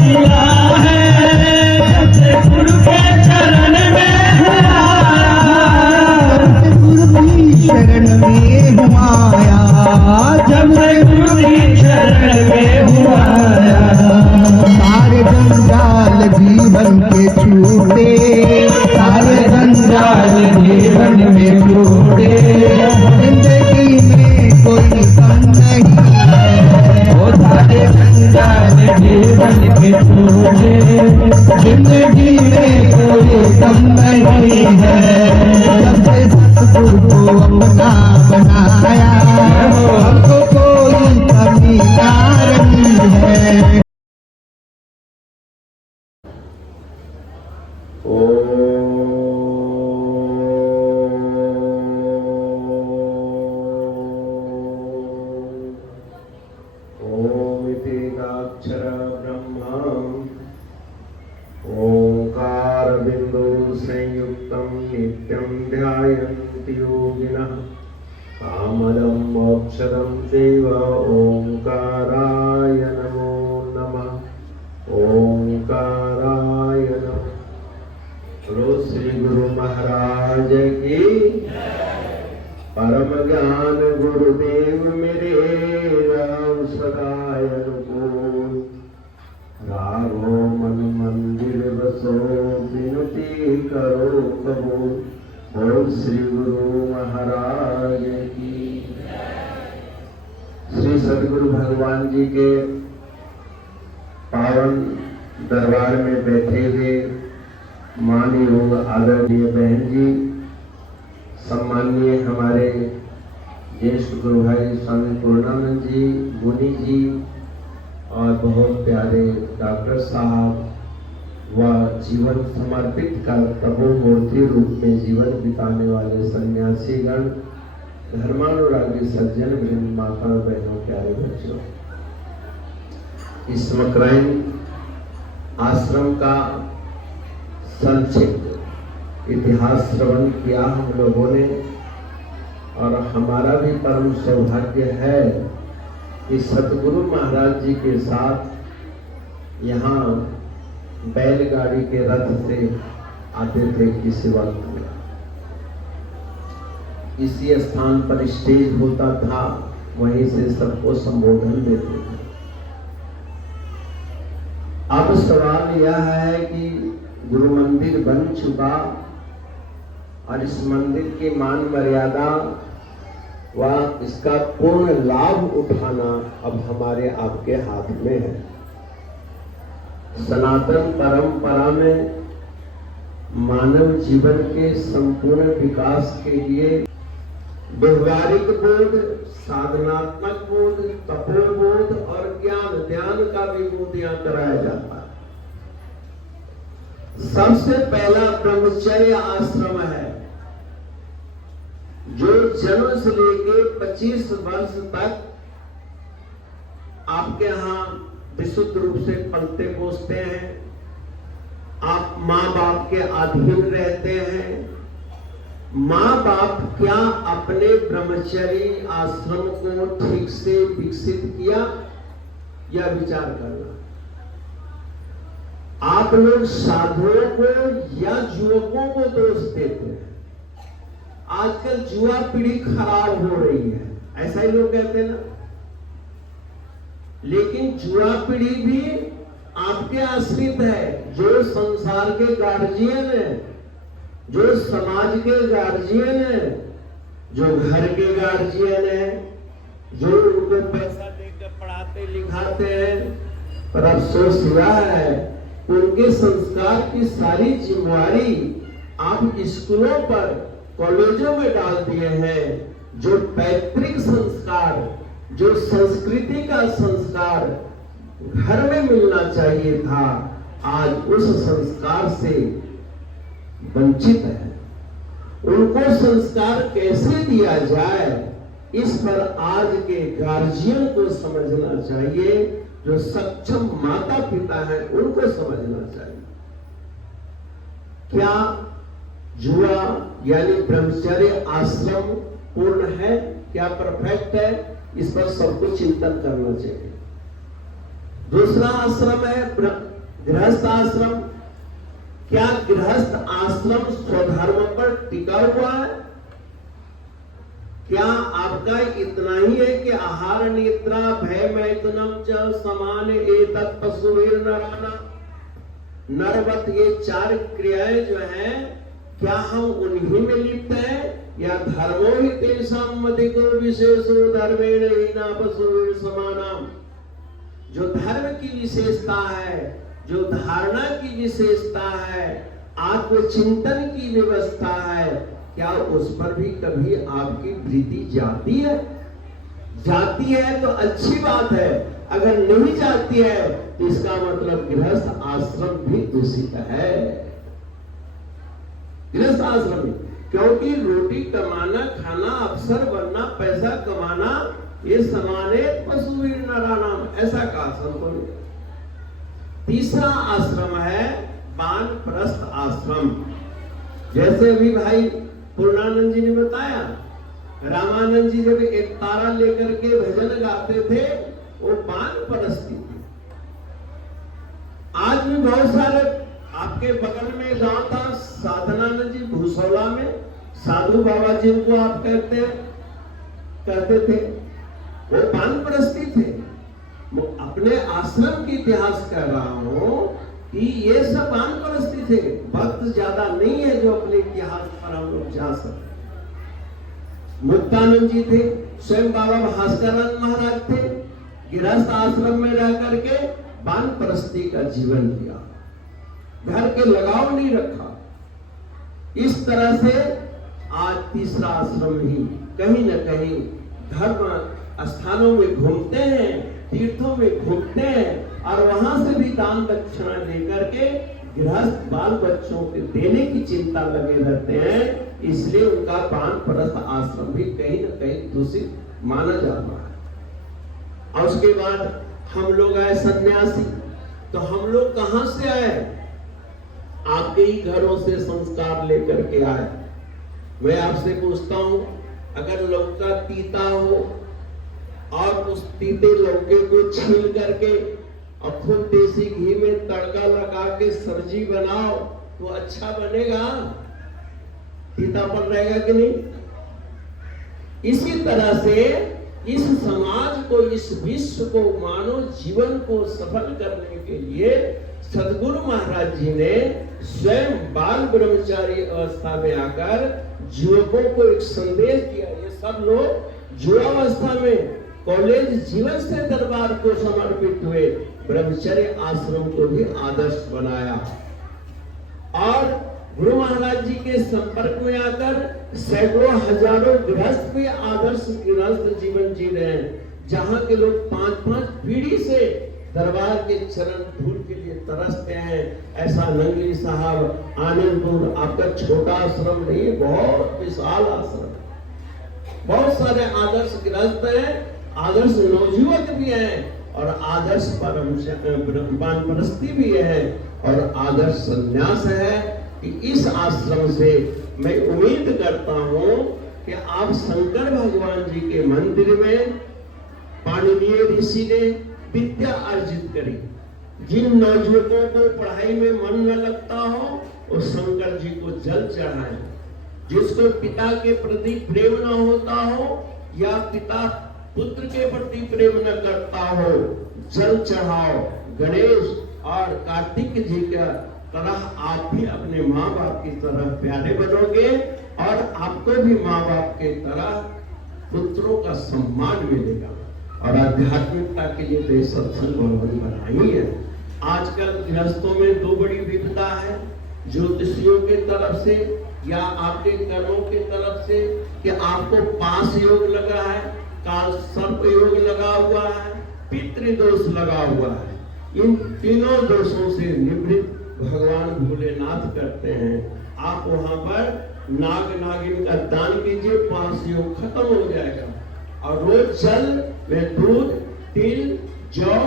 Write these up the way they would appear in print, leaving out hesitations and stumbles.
मिला है, जब से गुरु के चरण में हुआ, गुरु की शरण में हुआया, जब से गुरु की शरण में हुआया। सारे जंजाल जीवन के छूटे, सारे जंजाल जीवन में छूटे, जिंदगी में कोई कम नहीं है, वो सारे जंजाल जीवन में छूटे, जिंदगी में कोई कम नहीं है। जब से सतगुरु को अपना बनाया, हमको कोई कमी नहीं है। ओमितेकाक्षर ब्रह्मा ओंकार बिंदु संयुक्तं नित्यं ध्यायन्ति योगिनः कामदं मोक्षदं चैव ओंकाराय नमो नमः। ओंकाराय नमः। बोलो श्री गुरु महाराज की। परम ज्ञान गुरुदेव मेरे राम सदाय अनुकूल, राघो मन मंदिर बसो विनती करो कबूल। बोल श्री गुरु महाराज की। श्री सद्गुरु भगवान जी के पावन दरबार में बैठे हुए माननीय आदरणीय बहन जी, सम्माननीय हमारे ज्येष्ठ गुरु भाई स्वामी पूर्णानंद जी, मुनि जी और बहुत प्यारे डॉक्टर साहब व जीवन समर्पित कर प्रभु मूर्ति रूप में जीवन बिताने वाले सन्यासीगण, धर्मानुरागी सज्जन वृंद, माता बहनों, प्यारे बच्चों, इस मकरैन आश्रम का संक्षिप्त इतिहास श्रवण किया हम लोगों ने, और हमारा भी परम सौभाग्य है कि सतगुरु महाराज जी के साथ यहाँ बैलगाड़ी के रथ से आते थे। किसी वक्त इसी स्थान पर स्टेज होता था, वहीं से सबको संबोधन देते थे। अब सवाल यह है कि गुरु मंदिर बन चुका और इस मंदिर की मान मर्यादा व इसका पूर्ण लाभ उठाना अब हमारे आपके हाथ में है। सनातन परंपरा में मानव जीवन के संपूर्ण विकास के लिए व्यवहारिक बोध, साधनात्मक बोध, तपोबोध और ज्ञान ध्यान का भी बोध यहाँ कराया जाता है। सबसे पहला ब्रह्मचर्य आश्रम है, जो जन्म से लेके 25 वर्ष तक आपके यहाँ विशुद्ध रूप से पलते पोसते हैं। आप माँ बाप के अधीन रहते हैं। माँ बाप क्या अपने ब्रह्मचर्य आश्रम को ठीक से विकसित किया, यह विचार करना। आप लोग साधुओं को या युवकों को दोष देते हैं। आजकल युवा पीढ़ी खराब हो रही है, ऐसा ही लोग कहते हैं ना। लेकिन युवा पीढ़ी भी आपके आश्रित है, जो संसार के गार्जियन है, जो समाज के गार्जियन है, जो घर के गार्जियन है, जो उनको पैसा देकर पढ़ाते लिखाते हैं। पर अफसोस यह है, उनके संस्कार की सारी जिम्मेवारी आप स्कूलों पर, कॉलेजों में डाल दिए हैं। जो पैतृक संस्कार, जो संस्कृति का संस्कार घर में मिलना चाहिए था, आज उस संस्कार से वंचित है। उनको संस्कार कैसे दिया जाए, इस पर आज के गार्जियन को समझना चाहिए। जो सक्षम माता पिता हैं, उनको समझना चाहिए। क्या जुआ यानी ब्रह्मचर्य आश्रम पूर्ण है? क्या परफेक्ट है? इस पर सबको चिंतन करना चाहिए। दूसरा आश्रम है गृहस्थ आश्रम। क्या गृहस्थ आश्रम स्वधर्म पर टिका हुआ है? क्या आपका इतना ही है कि आहार निद्रा भय मैथुनम च समान एतत् पशुभिर्नराणां नरवत, ये 4 क्रियाएं जो हैं, क्या हम उन्हीं में लिप्त हैं या धर्मो ही तेषां अधिको विशेषो धर्मेण हीना पशुभिर समानाम? जो धर्म की विशेषता है, जो धारणा की विशेषता है, आत्मचिंतन की व्यवस्था है, क्या उस पर भी कभी आपकी वृत्ति जाती है? जाती है तो अच्छी बात है, अगर नहीं जाती है तो इसका मतलब गृहस्थ आश्रम भी दूषित है। गृहस्थ आश्रम में, क्योंकि रोटी कमाना, खाना, अफसर बनना, पैसा कमाना, ये समाने पशुवीर नराणाम, ऐसा कहा संतों ने। तीसरा आश्रम है वानप्रस्थ आश्रम। जैसे अभी भाई पूर्णानंद जी ने बताया, रामानंद जी जब एक तारा लेकर के भजन गाते थे, वो वानप्रस्थी थी। आज भी बहुत सारे, आपके बगल में गांव था साधनानंद जी भूसौला में, साधु बाबा जिनको आप कहते थे, वो वानप्रस्थी थे। अपने आश्रम की इतिहास कह रहा हूं कि ये सब वानप्रस्थी थे। वक्त ज्यादा नहीं है जो अपने इतिहास पर हम लोग जा सकते। मुक्तानंद जी थे, स्वयं बाबा भास्करानंद महाराज थे, गृहस्थ आश्रम में रह करके वानप्रस्थी का जीवन जिया, घर के लगाव नहीं रखा। इस तरह से आज तीसरा आश्रम ही कहीं न कहीं धर्म स्थानों में घूमते हैं, तीर्थों में घूमते हैं और वहां से भी दान दक्षिणा लेकर के गृहस्थ बाल बच्चों के देने की चिंता लगे रहते हैं। इसलिए उनका वानप्रस्थ आश्रम भी कहीं न कहीं दूषित माना जाता है। और उसके बाद हम लोग आए सन्यासी, तो हम लोग कहां से आए? आपके ही घरों से संस्कार लेकर के आए। मैं आपसे पूछता हूं, अगर लौका तीता हो और उस तीते लौके को छील करके और खुद देसी घी में तड़का लगा के सब्जी बनाओ तो अच्छा बनेगा? तीतापन रहेगा कि नहीं? इसी तरह से इस समाज को, इस विश्व को, मानव जीवन को सफल करने के लिए सदगुरु महाराज जी ने स्वयं बाल ब्रह्मचारी अवस्था में आकर युवकों को एक संदेश दिया। ये सब लोग युवावस्था में कॉलेज जीवन से दरबार को समर्पित हुए, ब्रह्मचर्य आश्रम को भी आदर्श बनाया और गुरु महाराज जी के संपर्क में आकर सैकड़ों हजारों गृहस्थ भी आदर्श गृहस्थ जीवन जी रहे हैं, जहां के लोग 5-5 पीढ़ी से दरबार के चरण धूल के लिए तरसते हैं। ऐसा नंगली साहब आनंदपुर आपका छोटा आश्रम नहीं, बहुत विशाल आश्रम, बहुत सारे आदर्श गृहस्थ हैं, आदर्श नवयुवक भी हैं और आदर्श वानप्रस्थी भी है और आदर्श संन्यास है। कि इस आश्रम से मैं उम्मीद करता हूं कि आप शंकर भगवान जी के मंदिर में पाणिनीय ऋषि ने विद्या अर्जित करी। जिन नवयुवकों को पढ़ाई में मन न लगता हो, वो शंकर जी को जल चढ़ाएं। जिसको पिता के प्रति प्रेम न होता हो या पिता पुत्र के प्रति प्रेम न करता हो, जल चढ़ाओ। गणेश और कार्तिक जी का तरह आप भी अपने माँ बाप की तरह प्यारे बनोगे और आपको भी माँ बाप के तरह पुत्रों का सम्मान मिलेगा। और आध्यात्मिकता के लिए तो सत्संग भवन बनाई है। आजकल गृहस्थों में 2 बड़ी विपदा है, ज्योतिषियों के तरफ से या आपके कर्मों के तरफ से कि आपको पास योग लगा है, काल सर्प योग लगा हुआ है, पितृदोष लगा हुआ है। इन तीनों दोषों से निवृत्त भगवान भोलेनाथ करते हैं। आप वहां पर नाग नागिन का दान कीजिए, पास योग खत्म हो जाएगा। और रोज जल में दूध, तिल, जौ,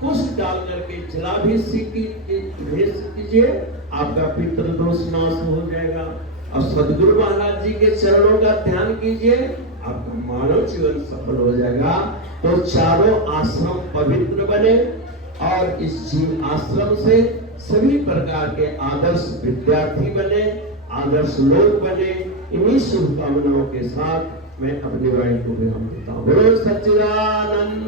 कुश डाल करके जलाभिषेक कीजिए, आपका पितृदोष नाश हो जाएगा। और सदगुरु महाराज जी के चरणों का ध्यान कीजिए, आपका मानव जीवन सफल हो जाएगा। तो चारों आश्रम पवित्र बने, और इस जीव आश्रम से सभी प्रकार के आदर्श विद्यार्थी बने, आदर्श लोग बने। इन्हीं शुभकामनाओं के साथ मैं अपनी वाणी को विराम देता हूँ। बोलो सच्चिदानंद